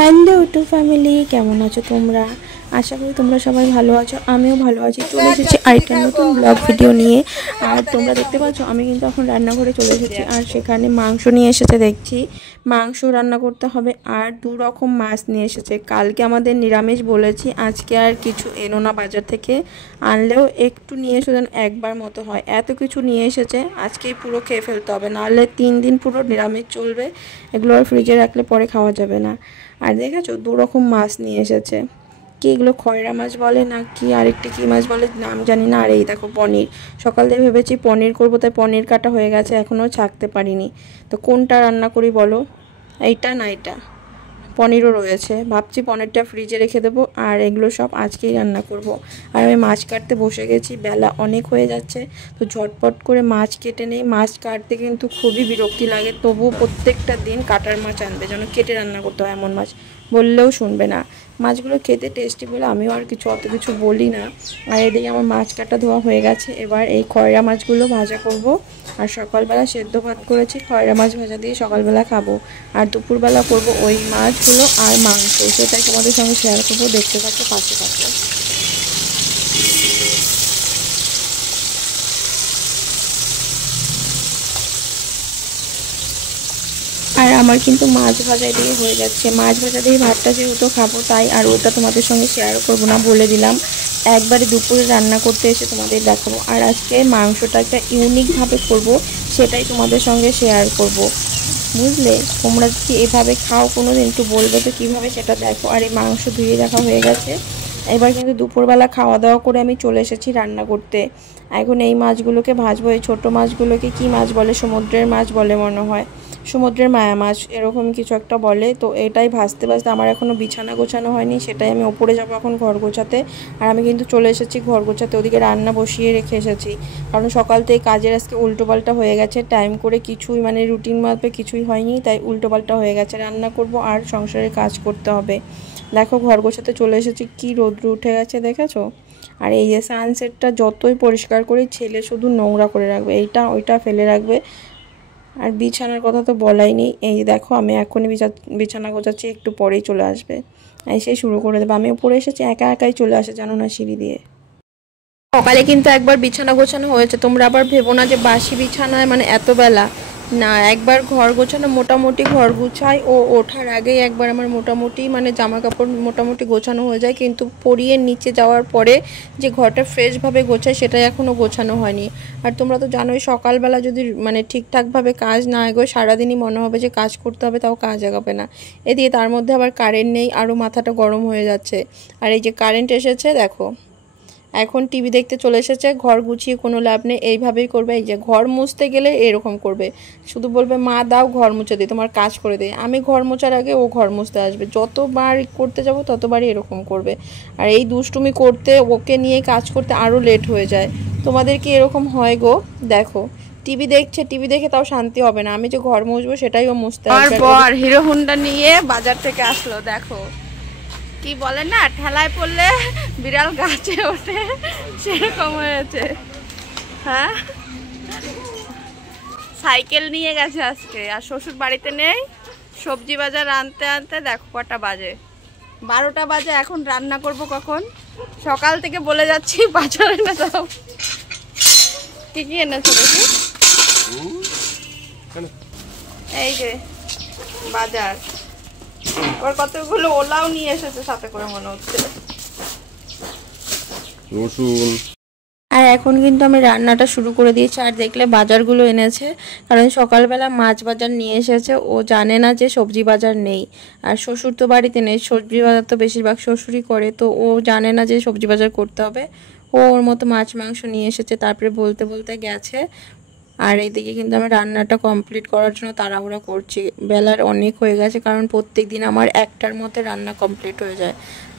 Hello two family, কেমন আছো তোমরা? আশা করি তোমরা সবাই ভালো আছো। আমিও ভালো আছি। চলে এসেছি আরেকটা নতুন ব্লগ ভিডিও নিয়ে। আর তোমরা দেখতে পাচ্ছ আমি কিন্তু এখন রান্নাঘরে চলে এসেছি। আর সেখানে মাংস নিয়ে এসেছে দেখছি। মাংস রান্না করতে হবে। আর 2 রকম মাছ নিয়ে এসেছে। কালকে আমাদের নিরামিষ বলেছি, আজকে আর কিছু এনো না বাজার থেকে। আনলেও একটু নিয়ে এসে যেন একবার মতো হয়, এত কিছু নিয়ে এসেছে। আজকেই পুরো খেয়ে ফেলতে হবে, নাহলে 3 দিন পুরো নিরামিষ চলবে। এগুলো আর ফ্রিজে রাখলে পরে খাওয়া যাবে না। আর দেখেছো 2 রকম মাছ নিয়ে এসেছে। কি এগুলো খয়রা মাছ বলে না কি আরেকটা কি মাছ বলে নাম জানি না। আর এই দেখো পনির। সকাল থেকে ভেবেছি পনির করবো, তাই পনির কাটা হয়ে গেছে, এখনও ছাকতে পারিনি। তো কোনটা রান্না করি বলো? এইটা না এটা? পনিরও রয়েছে, ভাবছি পনিরটা ফ্রিজে রেখে দেবো। আর এগুলো সব আজকেই রান্না করব। আর আমি মাছ কাটতে বসে গেছি, বেলা অনেক হয়ে যাচ্ছে। তো ঝটপট করে মাছ কেটে নেই। মাছ কাটতে কিন্তু খুবই বিরক্তি লাগে, তবুও প্রত্যেকটা দিন কাটার মাছ আনবে, যেন কেটে রান্না করতে হয় এমন মাছ, বললেও শুনবে না। মাছগুলো খেতে টেস্টি বলে আমিও আর অত কিছু বলি না। আর এদিকে আমার মাছ কাটা ধোয়া হয়ে গেছে। এবার এই খয়রা মাছগুলো ভাজা করব। আর সকালবেলা সেদ্ধ ভাত করেছি, খয়রা মাছ ভাজা দিয়ে সকালবেলা খাবো। আর দুপুরবেলা করব ওই মাছগুলো আর মাংস, সেটাই তোমাদের সঙ্গে শেয়ার করবো। দেখতে থাকো, পাশে থাকো। আর আমার কিন্তু মাছ ভাজা দিয়ে হয়ে যাচ্ছে। মাছ ভাজা দিয়ে ভাতটা যেহেতু খাবো, তাই আর ওটা তোমাদের সঙ্গে শেয়ার করবো না, বলে দিলাম। একবারে দুপুরে রান্না করতে এসে তোমাদের দেখাবো। আর আজকে মাংসটা একটা ইউনিকভাবে করব, সেটাই তোমাদের সঙ্গে শেয়ার করব। বুঝলে? তোমরা যদি এভাবে খাও কোনো দিন, একটু বলবে তো কীভাবে সেটা দেখো। আর এই মাংস ধুয়ে রাখা হয়ে গেছে। এবার কিন্তু দুপুরবেলা খাওয়া দাওয়া করে আমি চলে এসেছি রান্না করতে। এখন এই মাছগুলোকে ভাজবো। এই ছোটো মাছগুলোকে কি মাছ বলে? সমুদ্রের মাছ বলে মনে হয়, সমুদ্রের মায়া মাছ এরকম কিছু একটা বলে। তো এটাই ভাজতে ভাজতে আমার এখনও বিছানা গোছানো হয়নি, সেটাই আমি ওপরে যাবো এখন ঘর গোছাতে। আর আমি কিন্তু চলে এসেছি ঘর গোছাতে, ওদিকে রান্না বসিয়ে রেখে এসেছি। কারণ সকাল থেকে কাজের আজকে উল্টোপাল্টা হয়ে গেছে, টাইম করে কিছুই মানে রুটিন মাপে কিছুই হয়নি, তাই উল্টোপাল্টা হয়ে গেছে। রান্না করব আর সংসারের কাজ করতে হবে। দেখো ঘর গোছাতে চলে এসেছি, কি রোদ্র উঠে গেছে দেখেছো? আর এই যে সানসেটটা যতই পরিষ্কার করি, ছেলে শুধু নোংরা করে রাখবে, এইটা ওইটা ফেলে রাখবে। আর বিছানার কথা তো বলাই নেই। এই দেখো আমি এখনই বিছানা গোছাচ্ছি, একটু পরেই চলে আসবে, এসে শুরু করে দেবে। আমি উপরে এসেছি, একা একাই চলে আসে জানো না, সিঁড়ি দিয়ে। সকালে কিন্তু একবার বিছানা গোছানো হয়েছে, তোমরা আবার ভেবো না যে বাসি বিছানায় মানে এত বেলা। না, একবার ঘর গোছানো, মোটামুটি ঘর গুছাই ও ওঠার আগেই একবার আমার মোটামুটি মানে জামা কাপড় মোটামুটি গোছানো হয়ে যায়। কিন্তু পরিয়ে নিচে যাওয়ার পরে যে ঘরটা ফ্রেশভাবে গোছায়, সেটাই এখনও গোছানো হয়নি। আর তোমরা তো জানোই, সকালবেলা যদি মানে ঠিকঠাকভাবে কাজ না এগোয়, সারাদিনই মনে হবে যে কাজ করতে হবে, তাও কাজ এগোবে না। এদিকে তার মধ্যে আবার কারেন্ট নেই, আরও মাথাটা গরম হয়ে যাচ্ছে। আর এই যে কারেন্ট এসেছে দেখো, এখন টিভি দেখতে চলে এসেছে। ঘর গুছিয়ে কোনো লাভ নেই, এইভাবেই করবে। এই যে ঘর মুছতে গেলে এরকম করবে, শুধু বলবে মা দাও ঘর মুছে দিই, তোমার কাজ করে দিই। আমি ঘর মোছার আগে ও ঘর মুছতে আসবে, যতবার করতে যাব ততবারই এরকম করবে। আর এই দুষ্টুমি করতে, ওকে নিয়ে কাজ করতে আরও লেট হয়ে যায়। তোমাদের কি এরকম হয় গো? দেখো টিভি দেখছে, টিভি দেখে তাও শান্তি হবে না, আমি যে ঘর মুছবো সেটাই ও মুছতে আসবে। আর হিরো হুন্ডা নিয়ে বাজার থেকে আসলো, দেখো কি বলে না, ঠেলায় পড়লে বিড়াল গাছে ওঠে, সেরকম হয়েছে। হ্যাঁ, সাইকেল নিয়ে গেছে আজকে। আর শ্বশুর বাড়িতে নেই, সবজি বাজার আনতে আনতে দেখো কটা বাজে, 12টা বাজে। এখন রান্না করব কখন? সকাল থেকে বলে যাচ্ছি বাজার এনে দাও। কি কি এনেছো দেখি? এই যে বাজার, আবার কতগুলো ওলাও নিয়ে এসেছে সাথে করে মনে হচ্ছে, রসুন। আর এখন কিন্তু আমি রান্নাটা শুরু করে দিয়েছি। আর দেখলে বাজারগুলো এনেছে, কারণ সকালবেলা মাছ বাজার নিয়ে এসেছে। ও জানে না যে সবজি বাজার নেই। আর শ্বশুর তো বাড়িতে নেই, সবজি বাজার তো বেশিরভাগ শ্বশুরই করে, তো ও জানে না যে সবজি বাজার করতে হবে। ও ওর মতো মাছ মাংস নিয়ে এসেছে, তারপরে বলতে বলতে গেছে। আর এইদিকে কিন্তু আমি রান্নাটা কমপ্লিট করার জন্য তাড়াহুড়া করছি, বেলার অনেক হয়ে গেছে, কারণ প্রত্যেক দিন আমার 1টার মধ্যে রান্না কমপ্লিট হয়ে যায়।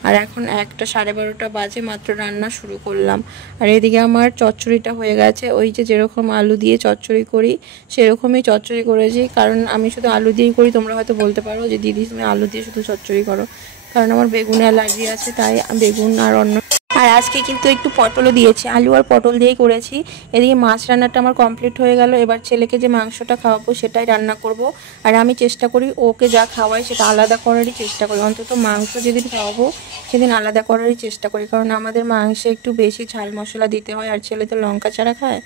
আর এখন 1টা, 12:30 বাজে, মাত্র রান্না শুরু করলাম। আর এদিকে আমার চচ্চড়িটা হয়ে গেছে। ওই যে যেরকম আলু দিয়ে চচ্চড়ি করি সেরকমই চচ্চড়ি করেছি, কারণ আমি শুধু আলু দিয়েই করি। তোমরা হয়তো বলতে পারো যে দিদি তুমি আলু দিয়ে শুধু চচ্চড়ি করো, কারণ আমার বেগুনে অ্যালার্জি আছে, তাই বেগুন আর অন্য আর আজকে কিন্তু একটু পটলও দিয়েছি, আলু আর পটল দিয়েই করেছি। এদিকে মাছ রান্নাটা আমার কমপ্লিট হয়ে গেল। এবার ছেলেকে যে মাংসটা খাওয়াবো সেটাই রান্না করব। আর আমি চেষ্টা করি ওকে যা খাওয়াই সেটা আলাদা করারই চেষ্টা করি, অন্তত মাংস যেদিন খাওয়াবো সেদিন আলাদা করারই চেষ্টা করি, কারণ আমাদের মাংসে একটু বেশি ঝাল মশলা দিতে হয় আর ছেলে তো লঙ্কা ছাড়া খায়,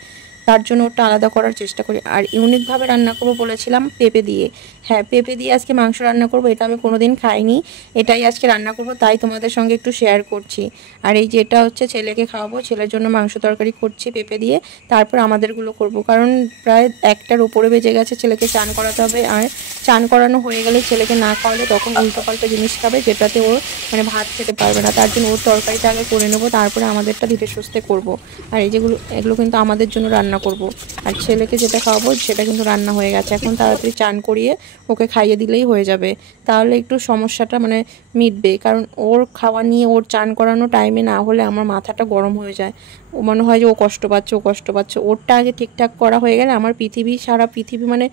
তার জন্য ওটা আলাদা করার চেষ্টা করি। আর ইউনিকভাবে রান্না করবো বলেছিলাম পেঁপে দিয়ে। হ্যাঁ, পেঁপে দিয়ে আজকে মাংস রান্না করবো, এটা আমি কোনোদিন খাইনি, এটাই আজকে রান্না করব, তাই তোমাদের সঙ্গে একটু শেয়ার করছি। আর এই যেটা হচ্ছে ছেলেকে খাওয়াবো, ছেলের জন্য মাংস তরকারি করছি পেঁপে দিয়ে, তারপর আমাদেরগুলো করব, কারণ প্রায় 1টার উপরে বেজে গেছে, ছেলেকে চান করাতে হবে। আর চান করানো হয়ে গেলে ছেলেকে না খাওয়ালে তখন উল্টোপাল্টা জিনিস খাবে, যেটাতে ওর মানে ভাত খেতে পারবে না, তার জন্য ওর তরকারিটা আগে করে নেবো, তারপরে আমাদেরটা ধীরে সুস্থে করব। আর এই এগুলো কিন্তু আমাদের জন্য রান্না করব। আর ছেলেকে যেটা খাওয়াবো সেটা কিন্তু রান্না হয়ে গেছে, এখন তাড়াতাড়ি চান করিয়ে ওকে খাইয়ে দিলেই হয়ে যাবে, তাহলে একটু সমস্যাটা মানে মিটবে। কারণ ওর খাওয়া নিয়ে ওর চান করানো টাইমে না হলে আমার মাথাটা গরম হয়ে যায়, ও মনে হয় যে ও কষ্ট পাচ্ছে। ওরটা আগে ঠিকঠাক করা হয়ে গেলে আমার সারা পৃথিবী মানে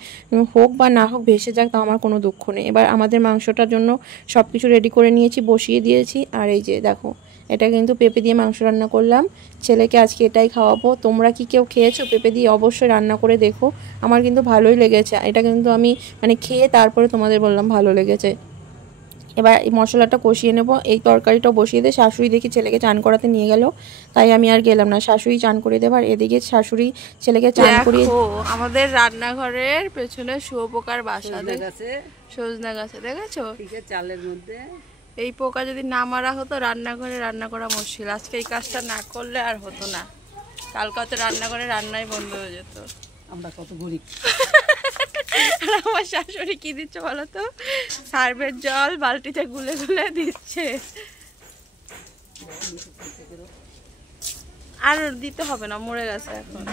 হোক বা না হোক ভেসে যাক, তাও আমার কোনো দুঃখ নেই। এবার আমাদের মাংসটার জন্য সব কিছু রেডি করে নিয়েছি, বসিয়ে দিয়েছি। আর এই যে দেখো, এটা কিন্তু পেঁপে দিয়ে মাংস রান্না করলাম, ছেলেকে আজকে এটাই খাওয়াবো। তোমরা কি কেউ খেয়েছো পেঁপে দিয়ে? অবশ্যই রান্না করে দেখো, আমার কিন্তু ভালোই লেগেছে। এটা কিন্তু আমি মানে খেয়ে তারপরে তোমাদের বললাম ভালো লেগেছে। এবার এই মশলাটা কষিয়ে নেব, এই তরকারিটাও বসিয়ে দিয়ে শাশুড়ি দেখি ছেলেকে চান করাতে নিয়ে গেল, তাই আমি আর গেলাম না, শাশুড়ি চান করে দেব। আর এদিকে শাশুড়ি ছেলেকে চান করিয়ে, আমাদের রান্নাঘরের পেছনে শুয়োপোকার বাসা দেখেছে, সজনা গাছে দেখেছো, চালের মধ্যে। এই পোকা যদি না মারা হতো রান্নাঘরে রান্না করা মুশকিল, আজকে এই কাজটা না করলে আর হতো না, কালকে হয়তো রান্নাঘরে রান্নাই বন্ধ হয়ে যেত। আমরা কত গরিব। আমার শাশুড়ি কি দিচ্ছে বলো তো, সার্ভের জল বালতিতে গুলে গুলে দিচ্ছে, আর দিতে হবে না, মরে গেছে এখন।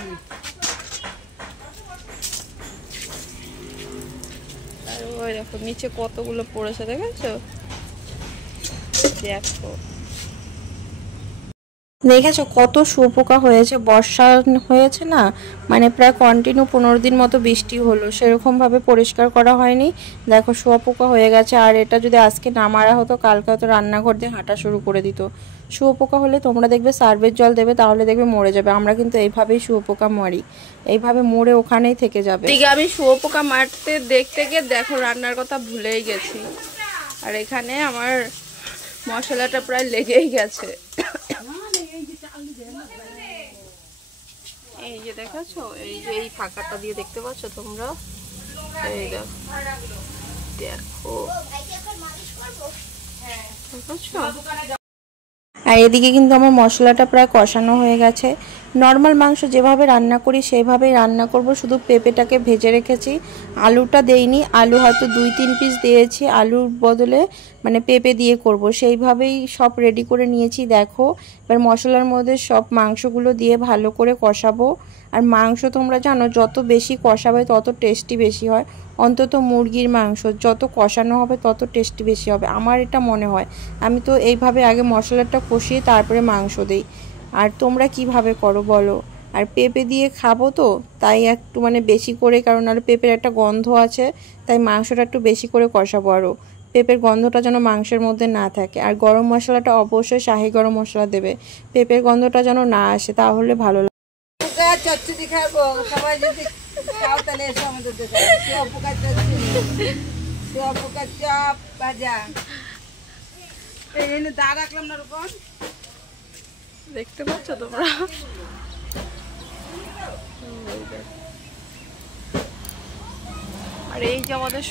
আর ওই দেখো নিচে কতগুলো পড়েছে দেখেছো, দেখেছো কত শুয়োপোকা হয়েছে। বর্ষা হয়েছে না, মানে প্রায় কন্টিনিউ 15 দিন মতো বৃষ্টি হলো, সেরকমভাবে পরিষ্কার করা হয়নি, দেখো শুয়োপোকা হয়ে গেছে। আর এটা যদি আজকে না মারা হতো কালকে হয়তো রান্নাঘর দিয়ে হাঁটা শুরু করে দিত। শুয়োপোকা হলে তোমরা দেখবে সার্ভের জল দেবে, তাহলে দেখবে মরে যাবে। আমরা কিন্তু এইভাবেই শুয়োপোকা মারি, এইভাবে মরে ওখানেই থেকে যাবে। ঠিক, আমি শুয়োপোকা মারতে দেখতে গিয়ে দেখো রান্নার কথা ভুলেই গেছি। আর এখানে আমার মশলাটা প্রায় লেগেই গেছে, এই যে দেখাচ্ছো, এই যে এই ফাঁকাটা দিয়ে দেখতে পাচ্ছ তোমরা, এই দেখো দেখো। আর এদিকে কিন্তু আমার মশলাটা প্রায় কষানো হয়ে গেছে। নর্মাল মাংস যেভাবে রান্না করি সেইভাবেই রান্না করব, শুধু পেঁপেটাকে ভেজে রেখেছি, আলুটা দেইনি, আলু হয়তো 2-3 পিস দিয়েছি, আলুর বদলে মানে পেঁপে দিয়ে করব, সেইভাবেই সব রেডি করে নিয়েছি। দেখো এবার মশলার মধ্যে সব মাংসগুলো দিয়ে ভালো করে কষাবো। আর মাংস তোমরা জানো যত বেশি কষাবে তত টেস্টি বেশি হয়, অন্তত মুরগির মাংস যত কষানো হবে তত টেস্টি বেশি হবে, আমার এটা মনে হয়। আমি তো এইভাবে আগে মশলাটা কষিয়ে তারপরে মাংস দিই। আর তোমরা কিভাবে করো বলো? আর পেঁপে দিয়ে খাবো তো তাই একটু মানে বেশি করে, কারণ আর পেঁপের একটা গন্ধ আছে, তাই মাংসটা একটু বেশি করে কষাবো, আরও পেঁপের গন্ধটা যেন মাংসের মধ্যে না থাকে। আর গরম মশলাটা অবশ্যই শাহি গরম মশলা দেবে, পেঁপের গন্ধটা যেন না আসে, তাহলে ভালো লাগে। চচ্চড়ি খাবো, সবাই যদি খাও তাহলে এসে আমাদের দোকানে শুয়োপোকার চচ্চড়ি, শুয়োপোকার চপ ভাজা, এই এনে দা রাখলাম না রকম, দেখতে পাচ্ছ তোমরা। আর এই যে আমাদের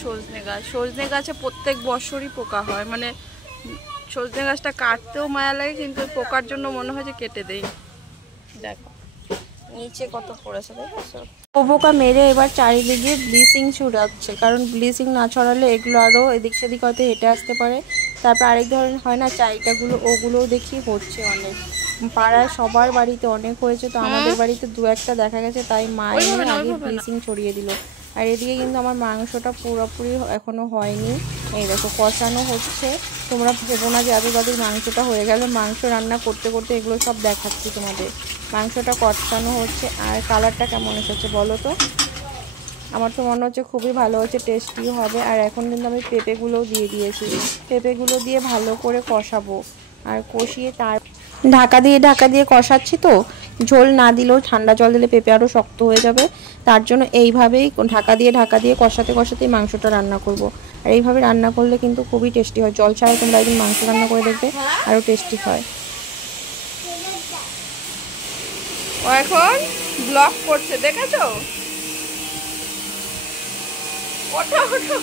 সজনে গাছে প্রত্যেক বছরই পোকা হয়, মানে সজনে গাছটা কাটতেও মায়া লাগে, কিন্তু পোকার জন্য মনে হয় যে কেটে দেই। দেখো নিচে কত পড়েছে দেখেছো। পোকা মেরে এবার চারিদিকে ব্লিচিং ছড়াচ্ছে, কারণ ব্লিচিং না ছড়ালে এগুলো আরও এদিক সেদিক হয়তো হেঁটে আসতে পারে। তারপর আরেক ধরনের হয় না চাইটাগুলো, ওগুলোও দেখি হচ্ছে অনেক, পাড়ায় সবার বাড়িতে অনেক হয়েছে, তো আমাদের বাড়িতে 2-1টা দেখা গেছে, তাই মা এনে আগে ব্লিচিং ছড়িয়ে দিল। আর এদিকে কিন্তু আমার মাংসটা পুরোপুরি এখনও হয়নি, এই দেখো কষানো হচ্ছে। তোমরা ভেবো না যে এত তাদের মাংসটা হয়ে গেল, মাংস রান্না করতে করতে এগুলো সব দেখাচ্ছি তোমাদের। মাংসটা কষানো হচ্ছে, আর কালারটা কেমন এসেছে বলো তো? আমার তো মনে হচ্ছে খুবই ভালো হচ্ছে, টেস্টিও হবে। আর এখন কিন্তু আমি পেঁপেগুলোও দিয়ে দিয়েছি, পেঁপেগুলো দিয়ে ভালো করে কষাবো, আর কষিয়ে ঢাকা দিয়ে কষাচ্ছি তো, ঝোল না দিলেও ঠান্ডা জল দিলে পেঁপে আরও শক্ত হয়ে যাবে। তার জন্য এইভাবেই ঢাকা দিয়ে কষাতেই মাংসটা রান্না করব। আর এইভাবে রান্না করলে কিন্তু খুবই টেস্টি হয়। জল ছাড়া তোমরা একদিন মাংস রান্না করে দেখবে, আরও টেস্টি হয়। ও এখন ব্লগ করছে, দেখেছো? ওঠো ওঠো।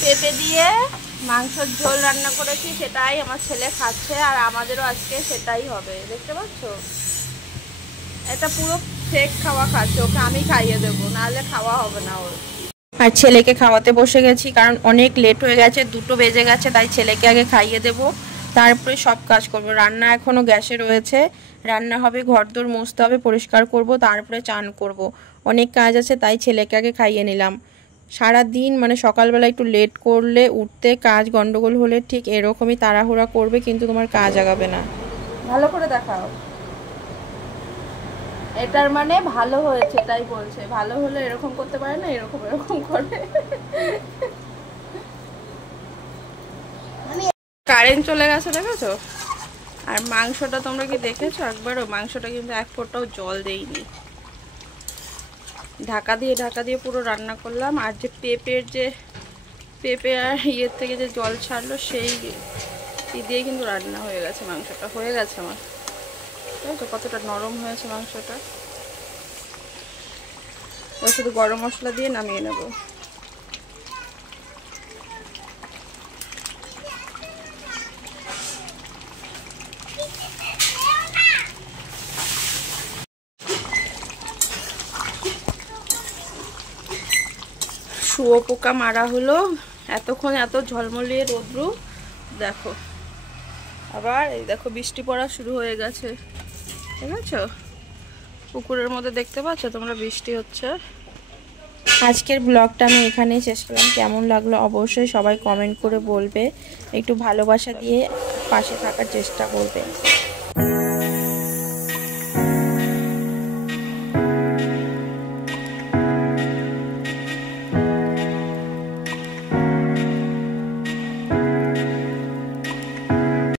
পেঁপে দিয়ে মাংসের ঝোল রান্না করেছি, সেটাই আমার ছেলে খাচ্ছে, আর আমাদেরও আজকে সেটাই হবে। দেখতে পাচ্ছ, এটা পুরো ফেক খাওয়া খাচ্ছে, ওকে আমি খাইয়ে দেবো, নাহলে খাওয়া হবে না ওর। আর ছেলেকে খাওয়াতে বসে গেছি, কারণ অনেক লেট হয়ে গেছে, 2টো বেজে গেছে, তাই ছেলেকে আগে খাইয়ে দেবো, তারপরে সব কাজ করব। রান্না এখনও গ্যাসে রয়েছে, রান্না হবে, ঘরদোর মুছতে হবে, পরিষ্কার করব, তারপরে চান করব। অনেক কাজ আছে, তাই ছেলেকে আগে খাইয়ে নিলাম। সারা দিন মানে সকালবেলা একটু লেট করলে উঠতে, কাজ গন্ডগোল হলে ঠিক এরকমই তাড়াহুড়া করবে, কিন্তু তোমার কাজ আগাবে না। ভালো করে দেখাও। এটার মানে ভালো হয়েছে তাই বলছে, ভালো হলে এরকম করতে পারে না, এরকম করে। কারেন্ট চলে গেছে, দেখেছো? আর মাংসটা তোমরা কি দেখেছো একবারও? মাংসটা কিন্তু এক ফোঁটাও জল দেইনি, ঢাকা দিয়ে পুরো রান্না করলাম। আর যে পেঁপে আর ইয়ের থেকে যে জল ছাড়লো, সেই দিয়ে কিন্তু রান্না হয়ে গেছে, মাংসটা হয়ে গেছে আমার। তাই তো, কতটা নরম হয়েছে মাংসটা। শুধু গরম মশলা দিয়ে নামিয়ে নেব। শুয়োপোকা মারা হলো, এতক্ষণ এত ঝলমলিয়ে রোদ্রু, দেখো আবার এই দেখো বৃষ্টি পড়া শুরু হয়ে গেছে, ঠিক আছে? পুকুরের মধ্যে দেখতে পাচ্ছ তোমরা, বৃষ্টি হচ্ছে। আজকের ব্লগটা আমি এখানেই শেষ করলাম। কেমন লাগলো অবশ্যই সবাই কমেন্ট করে বলবে, একটু ভালোবাসা দিয়ে পাশে থাকার চেষ্টা করবে।